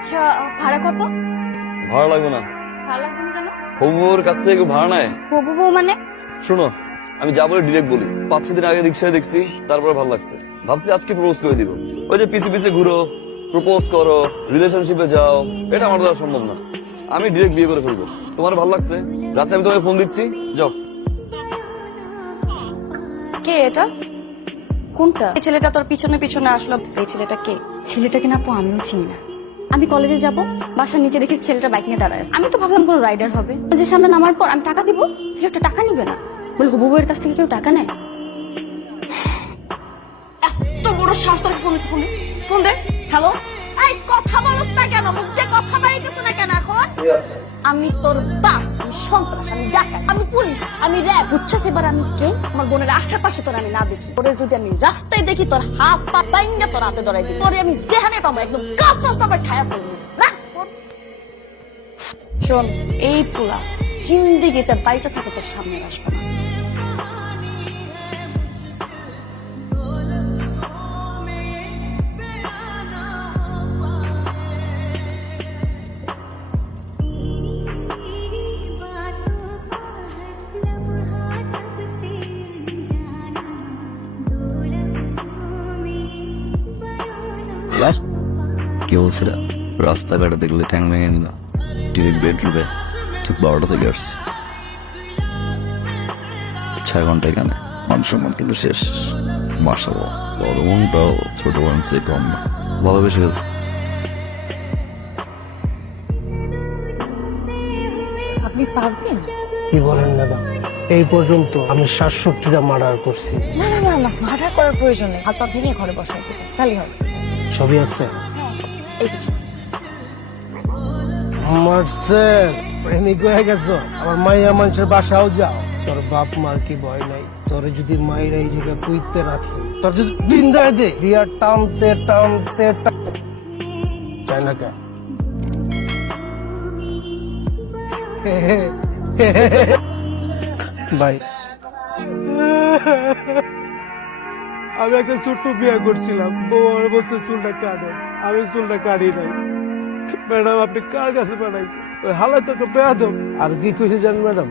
আচ্ছা, ভাড়া কত? ভাড়া লাগবে না। ভাড়া লাগবে না কেন? হবুর কাছ থেকে কেউ ভাড়া নেয়? হবু বউ মানে? শোনো, আমি যা বলে ডিরেক্ট বলি। 5-6 দিন আগে রিক্সায় দেখছি, তারপরে ভালো লাগছে, ভাবছি আজকে প্রপোজ করে দিব। ওই যে পিছে পিছে ঘুরো, প্রপোজ করো, রিলেশনশিপে যাও, এটা আমার দ্বারা সম্ভব না। আমি ডিরেক্ট বিয়ে করে ফেলবো। তোমার ভালো লাগছে, রাত্রে আমি তোমাকে ফোন দিচ্ছি, যাও। কে এটা? কোনটা? এই ছেলেটা তোর পিছনে পিছনে আসলো, সেই ছেলেটা কে? ছেলেটাকে না আপু আমিও চিনি না। আমি কলেজে যাব, বাসার নিচে দেখি ছেলেটা বাইক নিয়ে দাঁড়ায় আছে। আমি তো ভাবলাম কোনো রাইডার হবে। কলেজের সামনে নামার পর আমি টাকা দিব, ছেলেটা টাকা নিবে না, বলে হবু বউয়ের কাছ থেকে কেউ টাকা নেয়? এত বড় সাহস তোর! ফোন দিছে, ফোন দে, ফোন দে। হ্যালো, এই কথা বলছ না কেন? মুখ দিয়ে কথা বাইরেছে না কেন এখন? আমি তোর বাপ, আমি সন্ত্রাস, আমি ডাকাত, আমি পুলিশ, আমি র‍্যাব। বুঝছস এবার আমি কে? আমার বোনের আশেপাশে তোর আমি না দেখি, তোরে যদি আমি রাস্তায় দেখি তোর হাত পা বাইঙ্গা তোর হাতে ধরাই দিই। তোরে আমি যেখানে পাবো একদম কাঁচা চাপায় ঠায়া ফেলবো। রাখ ফোন। শোন, এই পোলা জিন্দিগিতে বাইচা থাকে তোর সামনে আসবে না। কি বলছিল? রাস্তাঘাটে দেখলে ঠ্যাং ভেঙে নিল, ডিরেক্ট বেডরুমে, ঠিক 12টা থেকে আসছে। 6 ঘন্টা এখানে, মান সম্মান কিন্তু শেষ। মাশাআল্লাহ, বড় বোনটাও ছোট বোন চেয়ে কম না, ভালোবেসে গেছে। আপনি পারবেন? কি বলেন ম্যাডাম, এই পর্যন্ত আমি 67টা মার্ডার করছি। না না না না, মার্ডার করার প্রয়োজন নেই। হাত পা ভেঙে ঘরে বসাই দেবো, তাহলে হবে। ছবি আছে? এই কিছু আমার স্যার প্রেমিক হয়ে গেছো, আমার মাইয়া মানুষের বাসাও যাও। তোর বাপ মার কি ভয় নাই? তোর যদি মায়ের এই জায়গায় কুইতে রাখি, তোর যদি বিন্দায় দে দিয়া টানতে টানতে চাই না কে? ভাই, আমি একটা ছোট্ট বিয়ে করছিলাম, বউ আমার বলছে চুলটা কাটেন, আমি চুলটা কাটি নাই। ম্যাডাম আপনি কার কাছে পাঠাইছেন? ওই হালাই তো একটা বেয়াদব। আর কি কইছে জানেন ম্যাডাম,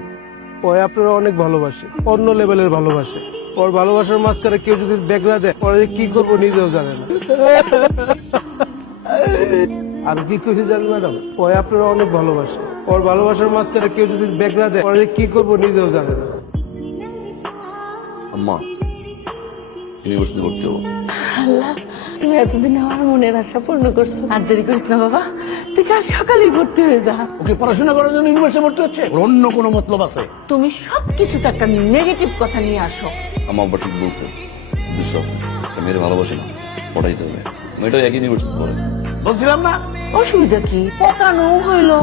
ওই আপনারা অনেক ভালোবাসে, অন্য লেভেলের ভালোবাসে। ওর ভালোবাসার মাঝখানে কেউ যদি বেগরা দেয়, ওরা যে কি করবো নিজেও জানে না। আর কি কইছে জানেন ম্যাডাম, ওই আপনারা অনেক ভালোবাসে, ওর ভালোবাসার মাঝখানে কেউ যদি বেগরা দেয়, ওরা যে কি করবো নিজেও জানে না। আম্মা, ইউনিভার্সিটি ভর্তি হবো। আল্লাহ, তুমি এতদিন আমার মনের আশা পূর্ণ করছো। আর দেরি করিস না বাবা, তুই কাল সকালেই ভর্তি হয়ে যা। ওকে পড়াশোনা করার জন্য ইউনিভার্সিটি ভর্তি হচ্ছে, ওর অন্য কোনো মতলব আছে। তুমি সবকিছুতে একটা নেগেটিভ কথা নিয়ে আসো। আমার আব্বা ঠিক বলছে, দুঃস আছে, একটা মেয়ের ভালোবাসে না, পড়াইতে হবে। মেয়েটাও একই ইউনিভার্সিটি পড়ে। বলছিলাম না? অসুবিধা কি? পকানো হইলো,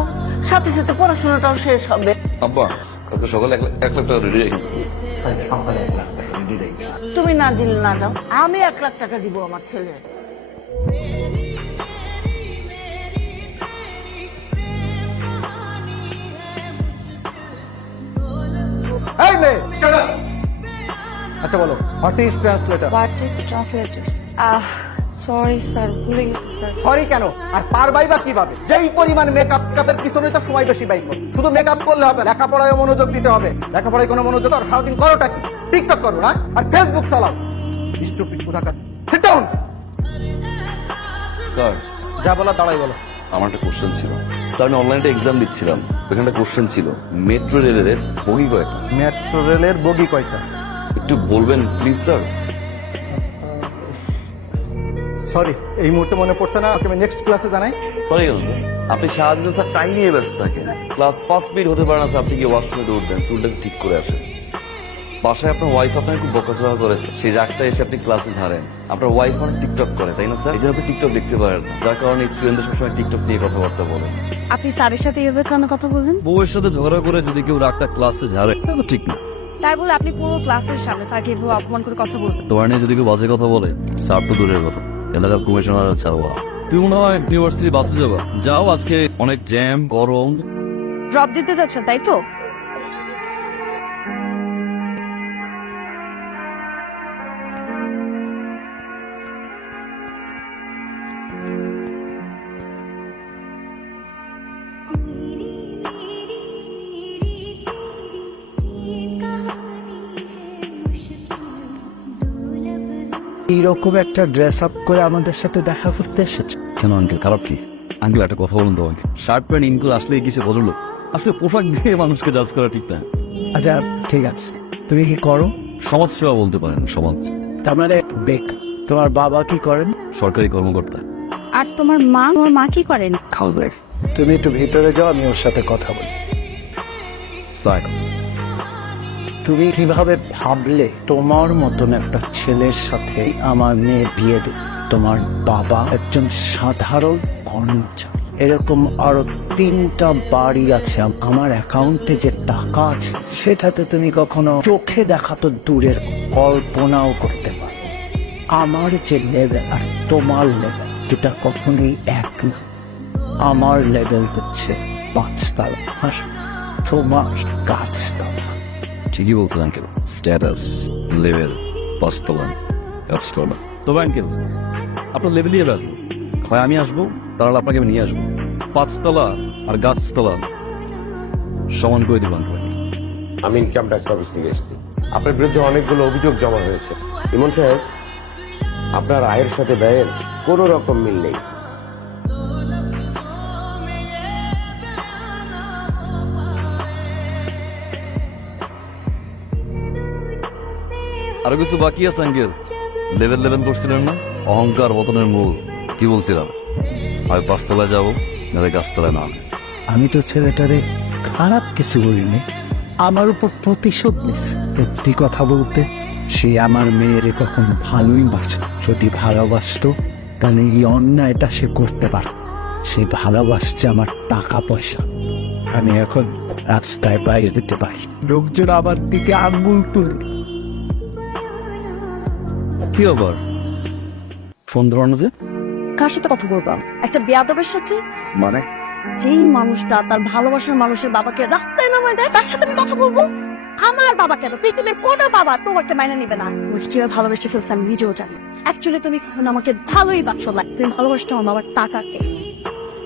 সাথে সাথে পড়াশোনাটাও শেষ হবে। আব্বা, কালকে সকালে 1 লাখ টাকা রেডি রেখে। তুমি না দিলে না দাও, আমি 1 লাখ টাকা দিব আমার ছেলে। এই মেয়ে, আচ্ছা বলো, what is translator? What is translator? Sorry sir, ভুলে গেছি স্যার। সরি কেন? আর পারবাই বা কিভাবে? যেই পরিমাণ মেকআপের পিছনে তো সময় বেশি ব্যয় করো। শুধু মেকআপ করলে হবে, লেখাপড়ায় মনোযোগ দিতে হবে। লেখাপড়ায় কোনো মনোযোগ আর সারাদিন করোটা কি? টিকটক করো না, আর ফেসবুক চালাও। স্টুপিড কোথাকার। Sit down. স্যার, যা বলা দাঁড়াই বলো। আমার একটা কোশ্চেন ছিল। স্যার, আমি অনলাইনে এক্সাম দিচ্ছিলাম, ওখানে কোশ্চেন ছিল মেট্রো রেলের বগি কয়টা? মেট্রো রেলের বগি কয়টা? একটু বলবেন প্লিজ স্যার। সরি, এই মুহূর্তে মনে পড়ছে না, ওকে আমি নেক্সট ক্লাসে জানাই। সরি আপনি সারাদিন স্যার টাইম নিয়ে ব্যস্ত থাকেন। ক্লাস 5 মিনিট হতে পারে না স্যার, আপনি কি ওয়াশরুমে দৌড় দেন, চুলটাকে ঠিক করে আসেন। বাসায় আপনার ওয়াইফ আপনাকে খুব বকাঝকা করেছে, সেই রাগটা এসে আপনি ক্লাসে ঝাড়েন। আপনার ওয়াইফ অনেক টিকটক করে, তাই না স্যার? এই জন্য আপনি টিকটক দেখতে পারেন না, যার কারণে স্টুডেন্টদের সবসময় টিকটক নিয়ে কথাবার্তা বলেন। আপনি স্যারের সাথে এভাবে কেন কথা বললেন? বউয়ের সাথে ঝগড়া করে যদি কেউ রাগটা ক্লাসে ঝাড়ে, এটা তো ঠিক না। তাই বলে আপনি পুরো ক্লাসের সামনে স্যারকে এভাবে অপমান করে কথা বলবেন? তোমার নিয়ে যদি কেউ বাজে কথা বলে, স্যার তো দূরের কথা, এলাকার কমিশনার ছাড়বা। তুমি মনে হয় ইউনিভার্সিটি বাসে যাবা, যাও, আজকে অনেক জ্যাম, গরম। ড্রপ দিতে যাচ্ছেন তাই তো? এইরকম একটা ড্রেস আপ করে আমাদের সাথে দেখা করতে এসেছো? কেন আঙ্কেল, খারাপ কি? আঙ্কেল একটা কথা বলুন তো আমাকে, শার্ট প্যান্ট ইন করে আসলে কিছু বদলো? আসলে পোশাক দিয়ে মানুষকে জাজ করা ঠিক না। আচ্ছা ঠিক আছে, তুমি কি করো? সমাজ সেবা বলতে পারেন, সমাজ। তার মানে বেক। তোমার বাবা কি করেন? সরকারি কর্মকর্তা। আর তোমার মা কি করেন? House wife. তুমি একটু ভিতরে যাও, আমি ওর সাথে কথা বলি। তুমি কিভাবে ভাবলে তোমার মতন একটা ছেলের সাথে আমার মেয়ে বিয়ে দেবে? তোমার বাবা একজন সাধারণ কর্মচারী। এরকম আরো 3টা বাড়ি আছে। আমার অ্যাকাউন্টে যে টাকা আছে সেটাতে তুমি কখনো চোখে দেখা তো দূরের, কল্পনাও করতে পারো। আমার যে লেভেল আর তোমার লেভেল যেটা কখনোই এক না। আমার লেভেল হচ্ছে 5 তলা আর তোমার গাছতলা। ঠিকই বলছেন আঙ্কেল, স্ট্যাটাস, লেভেল, পাঁচতলা, গাছতলা। তবে আঙ্কেল আপনার লেভেল নিয়ে আসবো, হয় আমি আসবো, তাহলে আপনাকে আমি নিয়ে আসবো। 5 তলা আর গাছতলা সমান করে দিব আঙ্কেল। আমি ইনকাম ট্যাক্স অফিস থেকে এসেছি। আপনার বিরুদ্ধে অনেকগুলো অভিযোগ জমা হয়েছে। ইমন সাহেব, আপনার আয়ের সাথে ব্যয়ের কোনো রকম মিল নেই। আরো কিছু বাকি আছে আঙ্কেল। লেভেল করছিলেন না, অহংকার পতনের মূল। কি বলছিলাম? আমি 5 তলায় যাবো, নাহলে গাছতলায় না। আমি তো ছেলেটারে খারাপ কিছু বলিনি, আমার উপর প্রতিশোধ নিচ্ছে। সত্যি কথা বলতে, সে আমার মেয়েরে কখন ভালোই বাসে। যদি ভালোবাসতো তাহলে এই অন্যায়টা সে করতে পারত। সে ভালোবাসছে আমার টাকা পয়সা। আমি এখন রাস্তায় বাইরে দিতে পারি, লোকজন আমার দিকে আঙ্গুল তুলে। কি আবার ফোন ধরানো যে? কার সাথে কথা বলবো? একটা বেয়াদবের সাথে। মানে যেই মানুষটা তার ভালোবাসার মানুষের বাবাকে রাস্তায় নামায় দেয়, তার সাথে আমি কথা বলবো? আমার বাবা কেন, পৃথিবীর কোনো বাবা তোমাকে মাইনে নিবে না। ওই কিভাবে ভালোবেসে ফেলছে আমি নিজেও জানি। অ্যাকচুয়ালি তুমি কখনো আমাকে ভালোই বাসো না, তুমি ভালোবাসছো আমার বাবার টাকাকে।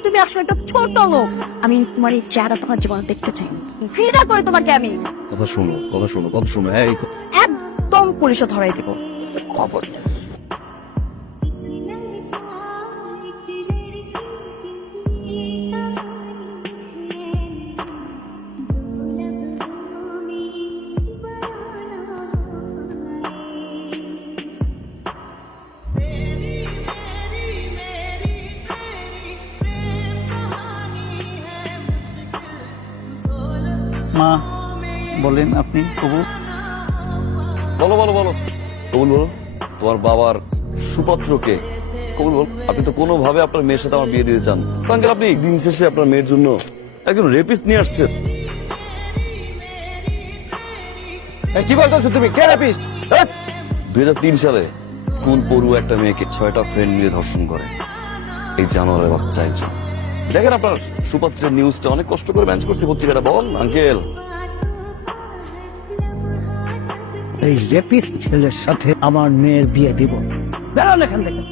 তুমি আসলে একটা ছোট লোক। আমি তোমার এই চেহারা তোমার জীবনে দেখতে চাই। ঘৃণা করে তোমাকে আমি। কথা শোনো। এই একদম পুলিশে ধরাই দেবো। খবর মা বলেন, আপনি কবুল? বলো কবুল বলো। তোমার বাবার সুপাত্রকে কবুল বল। আপনি তো কোনোভাবে আপনার মেয়ের সাথে আমার বিয়ে দিতে চান। আঙ্কেল, আপনি দিন শেষে আপনার মেয়ের জন্য একজন রেপিস্ট নিয়ে আসছেন। কি বলতেছো তুমি? কে রেপিস্ট? 2003 সালে স্কুল পড়ুয়া একটা মেয়েকে 6টা ফ্রেন্ড মিলে ধর্ষণ করে এই জানোয়ারের বাচ্চা একজন। দেখেন আপনার সুপাত্রের নিউজটা অনেক কষ্ট করে ম্যানেজ করছে পত্রিকাটা। বল আঙ্কেল। এই রেপিস্ট ছেলের সাথে আমার মেয়ের বিয়ে দিব? দাঁড়ান এখান থেকে।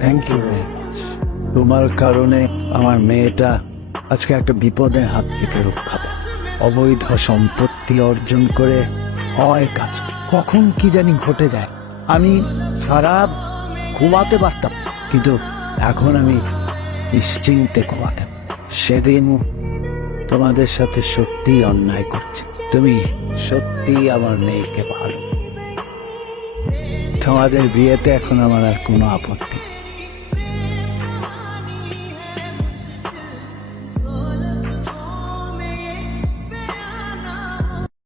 Thank you very much. তোমার কারণে আমার মেয়েটা আজকে একটা বিপদের হাত থেকে রক্ষা পায়। অবৈধ সম্পত্তি অর্জন করে হয় কাজ, কখন কি জানি ঘটে যায়। আমি সারা ঘুমাতে পারতাম, কিন্তু এখন আমি নিশ্চিন্তে ঘুমাতে। সেদিন তোমাদের সাথে সত্যি অন্যায় করছি। তুমি সত্যি আমার মেয়েকে ভালো। তোমাদের বিয়েতে এখন আমার আর কোনো আপত্তি নেই।